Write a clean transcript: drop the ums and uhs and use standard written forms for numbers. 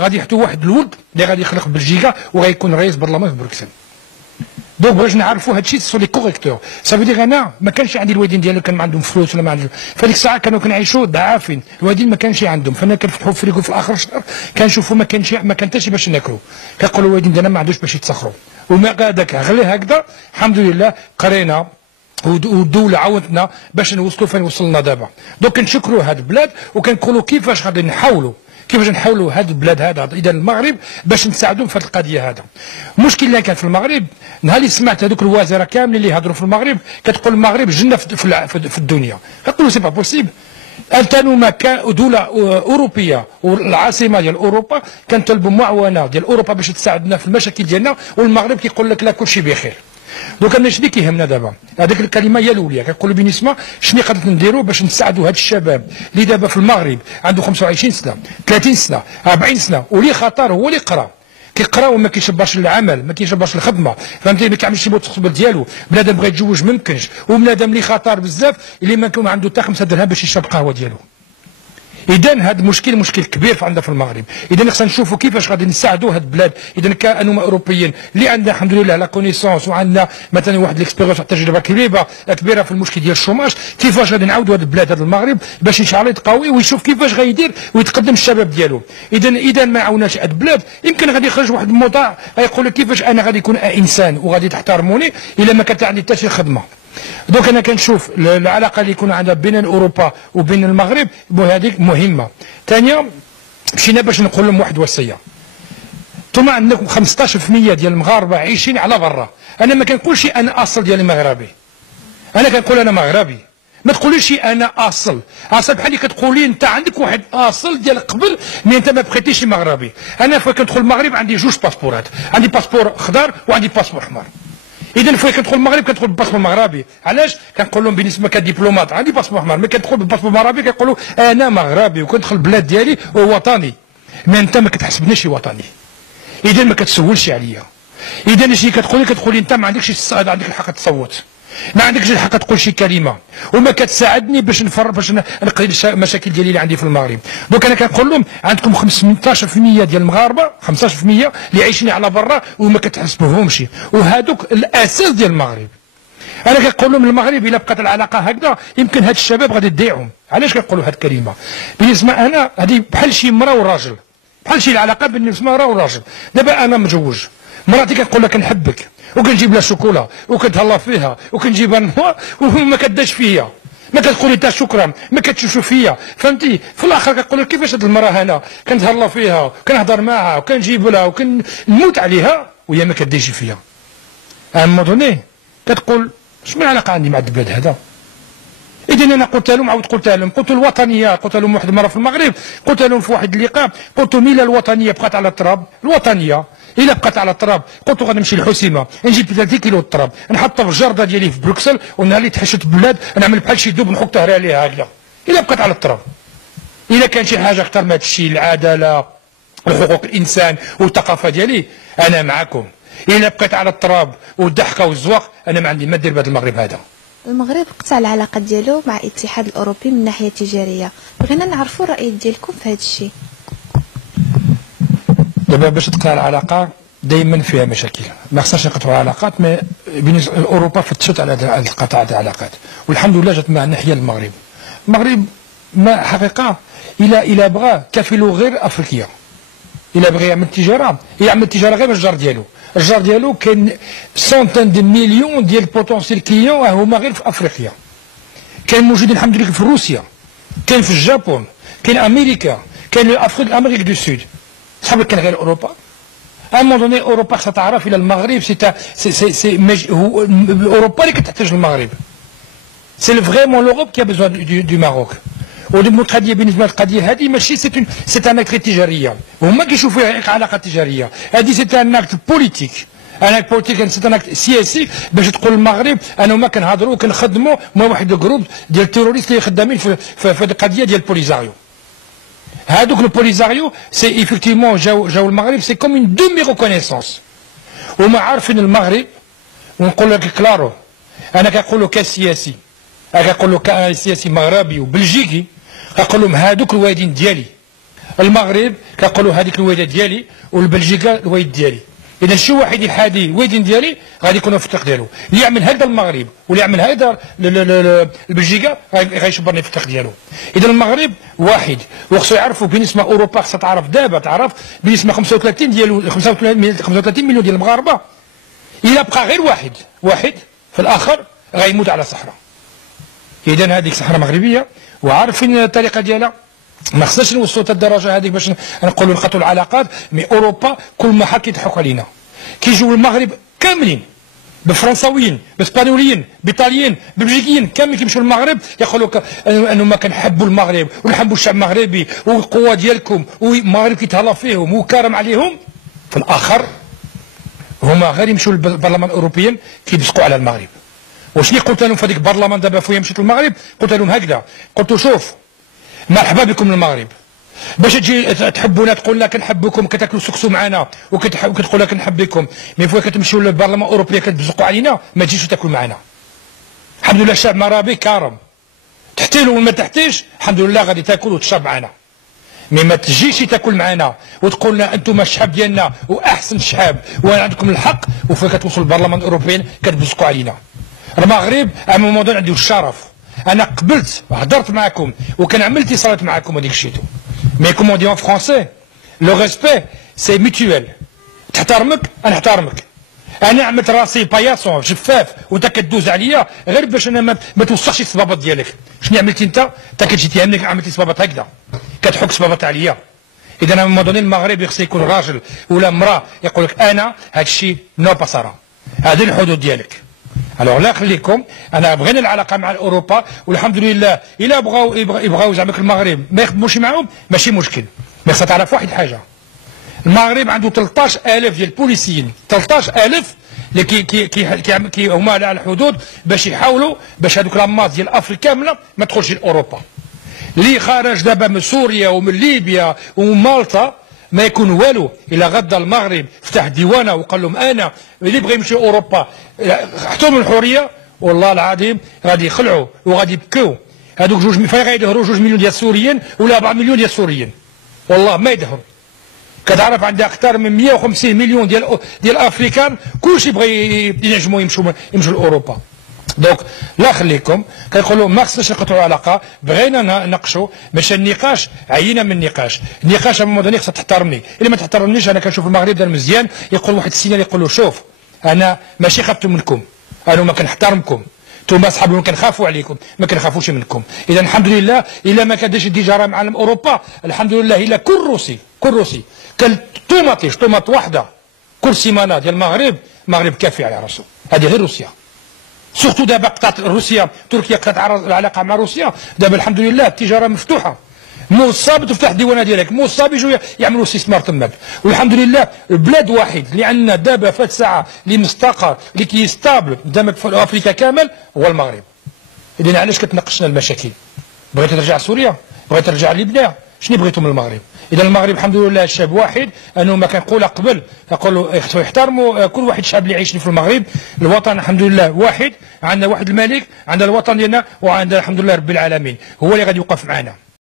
غادي يحطوا واحد الولد اللي غادي يخلق بلجيكا وغيكون رئيس برلمان في بروكسل. دونك باش نعرفوا هادشي سو لي كوريكتور، صافي دير انا ما كانش عندي الوالدين ديالي كان عندهم فلوس ولا ما عندهم، فديك الساعه كانوا كنعيشوا ضعافين، الوالدين ما كانش عندهم، فانا كنفتحوا فريكو في اخر الشهر كنشوفوا ما كان حتى شي باش ناكلوا، كنقولوا الوالدين ديالنا ما عندوش باش يتسخروا، وما هذاك غير هكذا الحمد لله قرينا والدوله عاونتنا باش نوصلوا فين وصلنا دابا. دونك كنشكروا هاد البلاد وكنقولوا كيفاش غادي نحاولوا هاد البلاد هذا اذا المغرب باش نساعدهم في هذه القضيه هذا. المشكل اللي كان في المغرب نهار اللي سمعت هذوك الوزراء كاملين اللي يهضروا في المغرب كتقول المغرب جنه في الدنيا، كنقولوا سي با بوسيبل. انتم كدوله اوروبيه والعاصمه ديال اوروبا كنطلبوا معاونه ديال اوروبا باش تساعدنا في المشاكل ديالنا، والمغرب كيقول لك لا كلشي بخير. دوك انا شنو كيهمنا دابا؟ هذيك الكلمه هي الاولى كنقولوا بالنسبه شنو قدرت نديروا باش نساعدوا هاد الشباب اللي دابا في المغرب عنده 25 سنه 30 سنه 40 سنه ولي خطر هو اللي قرا كيقرا وما كيشبرش العمل ما كيشبرش الخدمه، فهمتي ما كيعملش المستقبل ديالو، بنادم بغى يتزوج ما يمكنش، وبنادم اللي خطر بزاف اللي ما كان عنده حتى 5 درهم باش يشرب قهوه ديالو. اذا هذا مشكل كبير عندنا في المغرب، اذا خصنا نشوفوا كيفاش غادي نساعدوا هاد البلاد، اذا كانوا اوروبيين اللي عندنا الحمد لله لا كونيسونس وعندنا مثلا واحد ليكسبيريونس تجربه كبيره في المشكل ديال الشوماج، كيفاش غادي نعاودوا هاد البلاد هاد المغرب باش ان شاء الله يتقوي ويشوف كيفاش غيدير ويتقدم الشباب ديالو. اذا ما عاوناش هاد البلاد يمكن غادي يخرج واحد الموضوع غيقول لك كيفاش انا غادي يكون انسان وغادي تحترموني الا ما كانت عندي حتى شي خدمه. دونك انا كنشوف العلاقه اللي يكون عندها بين اوروبا وبين المغرب هذيك مهمه. ثانيا مشينا باش نقول لهم واحد الوصيه، انتم عندكم 15% ديال المغاربه عايشين على برا، انا ما كنقولش انا اصل ديالي مغربي، انا كنقول انا مغربي، ما تقوليش انا اصل بحال اللي كتقولي انت عندك واحد اصل ديال قبل مي انت ما بقيتيش مغربي. انا فاش كندخل المغرب عندي جوج باسبورات، عندي باسبور خضر وعندي باسبور احمر. اذا فاش كندخل المغرب كندخل بالباسبور المغربي، علاش؟ كنقول لهم بالنسبه كدبلومات عندي باسبور احمر، ملي كندخل بالباسبور المغربي كيقولوا انا مغربي وكندخل البلاد ديالي ووطني، مي انت ما كتحسبنيش وطني، اذا ما كتسولش عليا. اذا شي كتقولي انت ما عندكش عندك الحق تصوت، ما عندكش الحق تقول شي كلمه وما كتساعدني باش نقضي المشاكل ديالي اللي عندي في المغرب. دونك انا كنقول لهم عندكم 15% ديال المغاربه 15% اللي عايشين على برا وما كتحسبوهمش، وهذوك الاساس ديال المغرب. انا كنقول لهم المغرب الا بقات العلاقه هكذا يمكن هاد الشباب غادي تضيعهم. علاش كنقولوا هاد الكلمه؟ بالنسبه انا هذه بحال شي مراه وراجل، بحال شي العلاقه بين المراه والراجل. دابا انا متزوج، مراتي كنقول لها كنحبك وكنجيب لها شوكولا وكنتهلا فيها وكنجيبها وما كداش فيا، ما كتقولي حتى شكرا، ما كتشوفوا فيا، فهمتي؟ في الاخر كنقول لها كيفاش هاد المراه هنا كنتهلا فيها وكنهضر معها وكنجيب لها وكنموت عليها وهي ما كديش فيا. ان مودوني كتقول شنو العلاقه عندي مع البلاد هذا؟ اذا انا قلت لهم قلت الوطنيه، قلت لهم واحد المره في المغرب، قلت لهم في واحد اللقاء، قلت لهم الا الوطنيه بقات على التراب، الوطنيه الا بقات على التراب، قلت غنمشي للحسيمه نجيب 30 كيلو التراب نحطها في الجرده ديالي في بروكسل، ونهار اللي تحشت بلاد نعمل بحال شي دوب نحط تهري عليها هكذا، الا بقات على التراب. الا كان شي حاجه اكثر من هذا الشيء، العداله وحقوق الانسان والثقافه ديالي، انا معكم. الا بقيت على التراب والضحكه والزواق انا ما عندي ما ندير بهذا المغرب هذا. المغرب قطع العلاقات ديالو مع الاتحاد الاوروبي من الناحيه التجاريه، بغينا نعرفوا الراي ديالكم في هذا الشيء. دابا باش تقطع العلاقه دائما فيها مشاكل، ما خصناش نقطعوا العلاقات، ما اوروبا فتشت على قطع العلاقات، والحمد لله جات مع ناحيه المغرب. المغرب ما حقيقه الى بغى كفيلو غير افريقيا، الى بغى يعمل تجاره يعمل تجاره غير بالجار ديالو، الجار ديالو كاين سونتين دي مليون ديال بوتونسيال كليون هما غير في افريقيا، كاين موجودين الحمد لله في روسيا، كاين في اليابان، كاين امريكا، كاين امريكا دو سود، صحاب كان غير اوروبا. ا مون دوني اوروبا خصها تعرف الى المغرب سي اوروبا اللي كتحتاج المغرب، سي فريمون لوروب كي بيزوان دو ماروك. والقضيه بالنسبه للقضيه هذه ماشي سي ان اكت تجاريه، وهما كيشوفوا علاقه تجاريه، هذه سي ان اكت بوليتيك، انا بوليتيك سي ان اكت سياسي باش تقول المغرب انا وما كنهضروا وكنخدموا مع واحد الجروب ديال التيروريست اللي خدامين في القضيه ديال البوليزاريو. هادوك البوليزاريو سي ايفيكتيفمون جاو المغرب سي كوم اون دومي ريكونيسونس، وما عارفين المغرب. ونقول لك كلارو، انا كنقولوا كسياسي، انا كنقولوا كسياسي مغربي وبلجيكي، كنقول لهم هادوك الوالدين ديالي المغرب كنقولوا هذيك الويدة ديالي والبلجيكا الويد ديالي. اذا شي واحد يحادي الويدين ديالي غادي يكونوا في الطريق ديالو، اللي يعمل هكذا المغرب واللي يعمل هكذا البلجيكا غيشبرني في الطريق ديالو. اذا المغرب واحد، وخصو يعرفوا بالنسبه اوروبا خصها تعرف دابا، تعرف بالنسبه 35 ديالو 35 مليون ديال المغاربه، الا بقى غير واحد في الاخر غيموت على صحراء. اذا هذيك صحراء مغربيه وعارفين الطريقه ديالها، ما خصناش نوصلوا حتى الدرجه هذيك باش نقولوا نقطعوا العلاقات. مي اوروبا كل ما حد كيضحك علينا، كيجيو المغرب كاملين بفرنساويين باسبانيوليين بايطاليين ببلجيكيين كاملين كيمشيو للمغرب يقولوا انه ما كنحبوا المغرب ونحبوا الشعب المغربي والقوه ديالكم والمغرب كيتهلا فيهم وكارم عليهم. في الاخر هما غير يمشيو للبرلمان الاوروبي كيبصقوا على المغرب. وشني قلت لهم في هذيك البرلمان دابا فويا مشيت للمغرب؟ قلت لهم هكذا، قلت شوف مرحبا بكم للمغرب، باش تجي تحبونا تقول لنا كنحبكم كتاكلوا سكسو معنا وكتقول لنا كنحبكم، مي فوا كتمشيو للبرلمان الاوروبي كتبزقوا علينا ما تجيش تاكلوا معنا. الحمد لله الشعب المغربي كارم، تحتيلوا ولا ما تحتيش الحمد لله غادي تاكل وتشرب معنا. مي ما تجيش تاكل معنا وتقول لنا انتم الشعب ديالنا واحسن شعب وعندكم الحق، وفوا كتوصلوا للبرلمان الاوروبي كتبزقوا علينا. المغرب ا مومون عنده الشرف، انا قبلت هضرت معكم وكان عملت اتصالات معكم هذيك الشيتو. مي كومون دي ان فرونسي لو ريسبي سي ميتويل، تحترمك انا نحترمك، انا عملت راسي باياسون شفاف وانت كدوز عليا غير باش انا ما توسخش الصبابط ديالك. شنو عملتي انت كتجي تهمني عملتي صبابط هكذا كتحك صبابط عليا. اذا انا مودوني المغرب خصو يكون راجل ولا امراه يقول لك انا هذا الشيء نو باسارا، هذه الحدود ديالك. الوغ لا خليكم، انا بغينا العلاقه مع اوروبا والحمد لله. الا يبغاو زعما المغرب ما يخدموش معاهم ماشي مشكل، مي خصها تعرف واحد حاجه، المغرب عنده 13000 ديال البوليسيين، 13000 اللي كي هما على الحدود باش يحاولوا باش هذوك لاماس ديال افريقيا كامله ما تدخلش لاوروبا. اللي خرج دابا من سوريا ومن ليبيا ومن مالطا ما يكون والو الا غدا المغرب فتح ديوانه وقال لهم انا اللي بغى يمشي اوروبا احترموا الحريه، والله العظيم غادي يخلعوا وغادي يبكوا. هذوك فين غيدهروا 2 مليون ديال السوريين ولا 4 مليون ديال السوريين؟ والله ما يدهروا. كتعرف عندها اكثر من 150 مليون ديال الافريكان كلشي بغى ينجموا يمشوا لاوروبا. دونك لا خليكم كنقولوا ما خصناش نقطعوا علاقه، بغينا نناقشوا باش النقاش عينا من النقاش. النقاش مودوني خصها تحترمني، الا ما تحترمنيش انا كنشوف المغرب دار مزيان يقول واحد السينال يقول له شوف انا ماشي خفت منكم، انا ما كنحترمكم، انتم اصحابي ما كنخافوا عليكم ما كنخافوش منكم. اذا الحمد لله الا ما كادش يدي جرائم عالم اوروبا الحمد لله الا كل روسي كل طوماط واحده كل سيمانه ديال المغرب كافي على راسه. هذه غير روسيا، سورتو دابا قطعت روسيا تركيا قطعت العلاقه مع روسيا، دابا الحمد لله التجاره مفتوحه، موصاب تفتح الديوانه ديالك، موصاب يجوا يعملوا استثمار تماك. والحمد لله بلاد واحد اللي عندنا دابا في هذه الساعه اللي مستقر اللي كيستابل قدامك في افريقيا كامل هو المغرب. اذا علاش كتناقشنا المشاكل؟ بغيت ترجع سوريا، بغيت ترجع لبنان، شنو بغيتوا من المغرب؟ اذا المغرب الحمد لله الشعب واحد، انه ما كنقولها قبل كنقولوا يحترموا كل واحد الشعب اللي عايشين في المغرب. الوطن الحمد لله واحد، عندنا واحد الملك، عندنا الوطن ديالنا، وعندنا الحمد لله رب العالمين هو اللي غادي يوقف معنا.